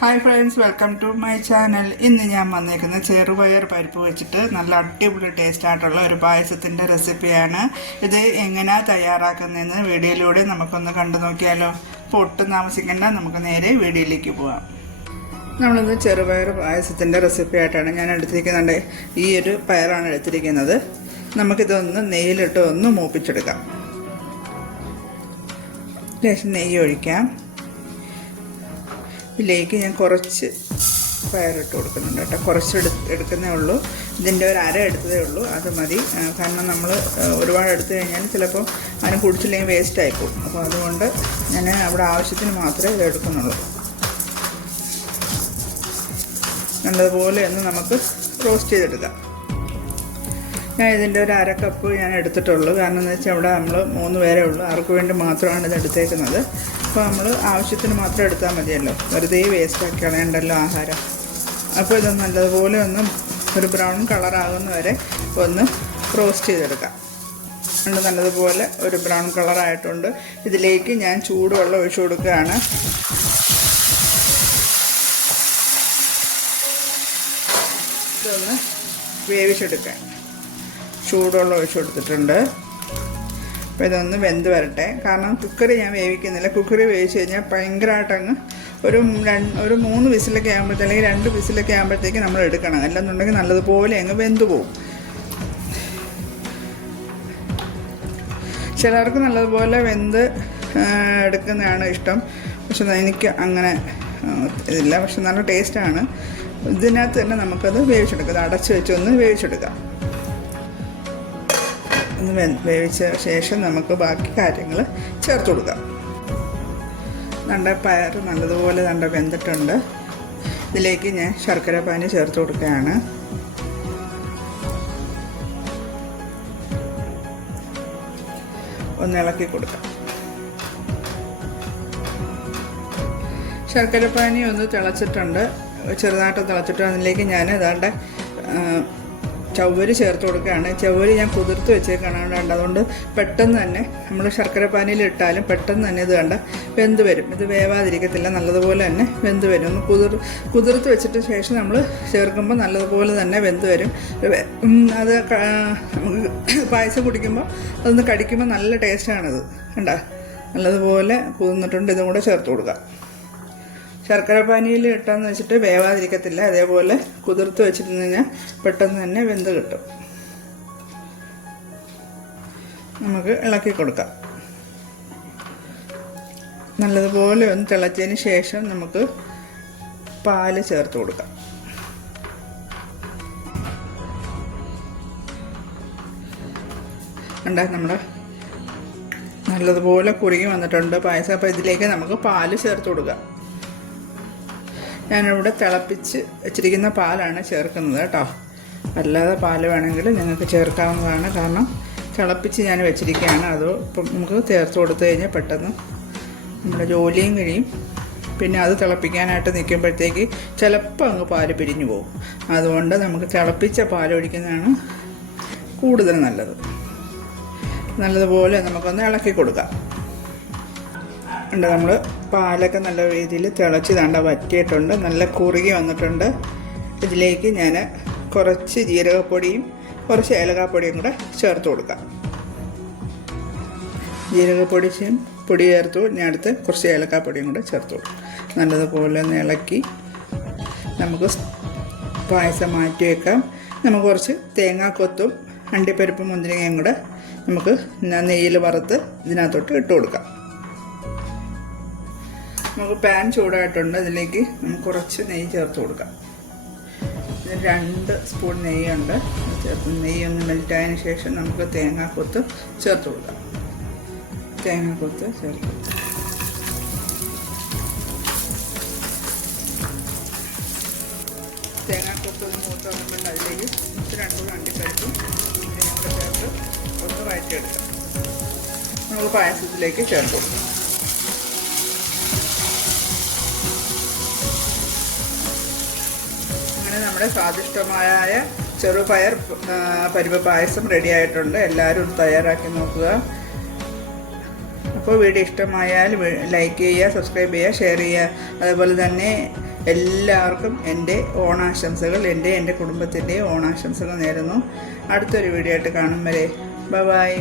Hi friends welcome to my channel ഇന്ന് ഞാൻ വന്നേക്കുന്ന ചെറുപയർ പരിപ്പ് വെച്ചിട്ട് നല്ല അടിപൊളി ടേസ്റ്റ് ആയിട്ടുള്ള ഒരു പായസത്തിന്റെ റെസിപ്പിയാണ് ഇത് എങ്ങനെയാണ് തയ്യാറാക്കുന്നതെന്ന് വീഡിയോയിലൂടെ നമുക്കൊന്ന് കണ്ടു നോക്കിയാലോ. അപ്പോൾ ഒട്ടും താമസിക്കേണ്ട നമുക്ക് നേരെ വീഡിയോയിലേക്ക് പോവാം. നമ്മളിന്ന് ചെറുപയർ പായസത്തിന്റെ റെസിപ്പി ആയിട്ടാണ് ഞാൻ എടുത്തിരിക്കുന്നുണ്ട്. ഈ ഒരു പയറാണ് എടുത്തിരിക്കുന്നത്. നമുക്കിതൊന്ന് നെയ്യിലിട്ട് ഒന്ന് മൂപ്പിച്ചെടുക്കാം. ലേശം നെയ്യ് ഒഴിക്കാം. ഇതിലേക്ക് ഞാൻ കുറച്ച് പയറിട്ട് കൊടുക്കുന്നുണ്ട് കേട്ടോ. കുറച്ച് എടു എടുക്കുന്നേ ഉള്ളൂ. ഇതിന്റെ ഒരു അര എടുത്തതേ ഉള്ളൂ. അത് മതി. കാരണം നമ്മൾ ഒരുപാട് എടുത്തു കഴിഞ്ഞാൽ ചിലപ്പോൾ അതിന് കുടിച്ചില്ലെങ്കിൽ വേസ്റ്റ് ആയിപ്പോവും അപ്പോൾ അതുകൊണ്ട് ഞാൻ അവിടെ ആവശ്യത്തിന് മാത്രമേ ഇത് എടുക്കുന്നുള്ളൂ. നല്ലതുപോലെ ഒന്ന് നമുക്ക് റോസ്റ്റ് ചെയ്തെടുക്കാം. ഞാൻ ഇതിന്റെ ഒരു അര കപ്പ് ഞാൻ എടുത്തിട്ടുള്ളൂ. കാരണം എന്ന് വെച്ചാൽ അവിടെ നമ്മൾ മൂന്ന് പേരേ ഉള്ളൂ. ആർക്ക് വേണ്ടി മാത്രമാണ് ഇത് എടുത്തേക്കുന്നത്. അപ്പോൾ നമ്മൾ ആവശ്യത്തിന് മാത്രം എടുത്താൽ മതിയല്ലോ. വെറുതെ വേസ്റ്റ് ആക്കി കളയണ്ടല്ലോ ആഹാരം. അപ്പോൾ ഇത് നല്ലതുപോലെ ഒന്ന് ഒരു ബ്രൗൺ കളറാകുന്ന വരെ ഒന്ന് റോസ്റ്റ് ചെയ്തെടുക്കാം. ഉണ്ട് നല്ലതുപോലെ ഒരു ബ്രൗൺ കളറായിട്ടുണ്ട് ഇതിലേക്ക് ഞാൻ ചൂടുവെള്ളം ഒഴിച്ചു കൊടുക്കുകയാണ്. ഇതൊന്ന് വേവിച്ചെടുക്കാൻ ചൂടുവെള്ളം ഒഴിച്ചു കൊടുത്തിട്ടുണ്ട്. അപ്പോൾ ഇതൊന്ന് വെന്ത് വരട്ടെ. കാരണം കുക്കറി ഞാൻ വേവിക്കുന്നില്ല. കുക്കറി വേവിച്ച് കഴിഞ്ഞാൽ ഭയങ്കരമായിട്ടങ്ങ് ഒരു രണ്ട് ഒരു മൂന്ന് വിസിലൊക്കെ ആകുമ്പോഴത്തേക്ക് അല്ലെങ്കിൽ രണ്ട് വിസിലൊക്കെ ആകുമ്പോഴത്തേക്ക് നമ്മൾ എടുക്കണം. അല്ലെന്നുണ്ടെങ്കിൽ നല്ലതുപോലെ അങ്ങ് വെന്ത് പോകും ചിലർക്ക് നല്ലതുപോലെ വെന്ത് എടുക്കുന്നതാണ് ഇഷ്ടം. പക്ഷെ എനിക്ക് അങ്ങനെ ഇതില്ല. പക്ഷെ നല്ല ടേസ്റ്റാണ് ഇതിനകത്ത് തന്നെ നമുക്കത് വേവിച്ചെടുക്കാം. അടച്ച് വെച്ചൊന്ന് വേവിച്ചെടുക്കാം. ഒന്ന് വേവിച്ച ശേഷം നമുക്ക് ബാക്കി കാര്യങ്ങൾ ചേർത്ത് കൊടുക്കാം. നല്ല പയർ നല്ലതുപോലെ നല്ല വെന്തിട്ടുണ്ട്. ഇതിലേക്ക് ഞാൻ ശർക്കര പാനി ചേർത്ത് കൊടുക്കുകയാണ്. ഒന്ന് ഇളക്കി കൊടുക്കാം. ശർക്കര പാനി ഒന്ന് തിളച്ചിട്ടുണ്ട്. ചെറുതായിട്ട് തിളച്ചിട്ട് അതിലേക്ക് ഞാൻ ഏതാണ്ട് ചവ്വരി ചേർത്ത് കൊടുക്കുകയാണ്. ചവ്വര് ഞാൻ കുതിർത്ത് വെച്ചേക്കാണ് കണ്ട അതുകൊണ്ട് പെട്ടെന്ന് തന്നെ നമ്മൾ ശർക്കര ഇട്ടാലും പെട്ടെന്ന് തന്നെ ഇത് കണ്ട വെന്ത് വരും. ഇത് വേവാതിരിക്കത്തില്ല. നല്ലതുപോലെ തന്നെ വെന്ത് വരും. ഒന്ന് കുതിർ കുതിർത്ത് വെച്ചിട്ട് ശേഷം നമ്മൾ ചേർക്കുമ്പോൾ നല്ലതുപോലെ തന്നെ വെന്ത് വരും. അത് പായസം കുടിക്കുമ്പോൾ അതൊന്ന് കടിക്കുമ്പോൾ നല്ല ടേസ്റ്റാണിത്. കണ്ട? നല്ലതുപോലെ കുതിർന്നിട്ടുണ്ട്. ഇതും കൂടെ ചേർത്ത് കൊടുക്കാം. ശർക്കര പാനിയിൽ ഇട്ടാന്ന് വെച്ചിട്ട് വേവാതിരിക്കത്തില്ല. അതേപോലെ കുതിർത്ത് വെച്ചിരുന്ന് കഴിഞ്ഞാൽ പെട്ടെന്ന് തന്നെ വെന്ത് കിട്ടും. നമുക്ക് ഇളക്കി കൊടുക്കാം. നല്ലതുപോലെ ഒന്ന് തിളച്ചതിന് ശേഷം നമുക്ക് പാൽ ചേർത്ത് കൊടുക്കാം. ഉണ്ടാ നമ്മുടെ നല്ലതുപോലെ കുറുകി വന്നിട്ടുണ്ട്. പായസം അപ്പോൾ ഇതിലേക്ക് നമുക്ക് പാൽ ചേർത്ത് കൊടുക്കാം. ഞാനിവിടെ തിളപ്പിച്ച് വെച്ചിരിക്കുന്ന പാലാണ് ചേർക്കുന്നത് കേട്ടോ. അല്ലാതെ പാൽ വേണമെങ്കിൽ നിങ്ങൾക്ക് ചേർക്കാവുന്നതാണ്. കാരണം തിളപ്പിച്ച് ഞാൻ വെച്ചിരിക്കുകയാണ്. അത് ഇപ്പം നമുക്ക് ചേർത്ത് കൊടുത്തു കഴിഞ്ഞാൽ പെട്ടെന്ന് നമ്മുടെ ജോലിയും കഴിയും. പിന്നെ അത് തിളപ്പിക്കാനായിട്ട് നിൽക്കുമ്പോഴത്തേക്ക് ചിലപ്പോൾ അങ്ങ് പാൽ പിരിഞ്ഞു പോകും. അതുകൊണ്ട് നമുക്ക് തിളപ്പിച്ച പാൽ ഒഴിക്കുന്നതാണ് കൂടുതൽ നല്ലത്. നല്ലതുപോലെ നമുക്കൊന്ന് ഇളക്കി കൊടുക്കാം. ഉണ്ട്. നമ്മൾ പാലൊക്കെ നല്ല രീതിയിൽ തിളച്ച് തണ്ട വറ്റിയിട്ടുണ്ട്. നല്ല കുറുകി വന്നിട്ടുണ്ട്. ഇതിലേക്ക് ഞാൻ കുറച്ച് ജീരകപ്പൊടിയും കുറച്ച് ഏലക്കാപ്പൊടിയും കൂടെ ചേർത്ത് കൊടുക്കാം. ജീരകപ്പൊടി ചേ- പൊടി ചേർത്തു. ഞാൻ അടുത്ത് കുറച്ച് ഏലക്കാപ്പൊടിയും കൂടെ ചേർത്ത് കൊടുക്കും. നല്ലതുപോലെ ഒന്ന് ഇളക്കി നമുക്ക് പായസം മാറ്റി വെക്കാം. നമുക്ക് കുറച്ച് തേങ്ങാക്കൊത്തും അണ്ടിപ്പരിപ്പും മുന്തിരിങ്ങയും കൂടെ നമുക്ക് നെയ്യിൽ വറുത്ത് ഇതിനകത്തോട്ട് ഇട്ട് കൊടുക്കാം. നമുക്ക് പാൻ ചൂടായിട്ടുണ്ട്. അതിലേക്ക് നമുക്ക് കുറച്ച് നെയ്യ് ചേർത്ത് കൊടുക്കാം. രണ്ട് സ്പൂൺ നെയ്യുണ്ട്. ചേർത്ത് നെയ്യ് ഒന്ന് മെൽറ്റായതിനു ശേഷം നമുക്ക് തേങ്ങാക്കൊത്ത് ചേർത്ത് കൊടുക്കാം. തേങ്ങാക്കൊത്ത് ചേർത്ത് തേങ്ങാക്കൊത്ത് ഒന്ന് മൂത്ത് വന്നിട്ടുണ്ട് അതിലേക്ക് രണ്ടും അണ്ടിപ്പരിപ്പും ഇതിനും കൂടെ ചേർത്ത് ഒന്ന് വഴറ്റിയെടുക്കാം നമ്മൾ പായസത്തിലേക്ക് ചേർത്ത് കൊടുക്കാം. നമ്മുടെ സ്വാദിഷ്ടമായ ചെറുപയർ പരിപ്പ് പായസം റെഡി ആയിട്ടുണ്ട്. എല്ലാവരും തയ്യാറാക്കി നോക്കുക. അപ്പോൾ വീഡിയോ ഇഷ്ടമായാൽ ലൈക്ക് ചെയ്യുക സബ്സ്ക്രൈബ് ചെയ്യുക ഷെയർ ചെയ്യുക. അതുപോലെ തന്നെ എല്ലാവർക്കും എന്റെ ഓണാശംസകൾ എന്റെ എന്റെ കുടുംബത്തിന്റെ ഓണാശംസകൾ നേരുന്നു. അടുത്തൊരു വീഡിയോ ആയിട്ട് കാണും വരെ. ബൈ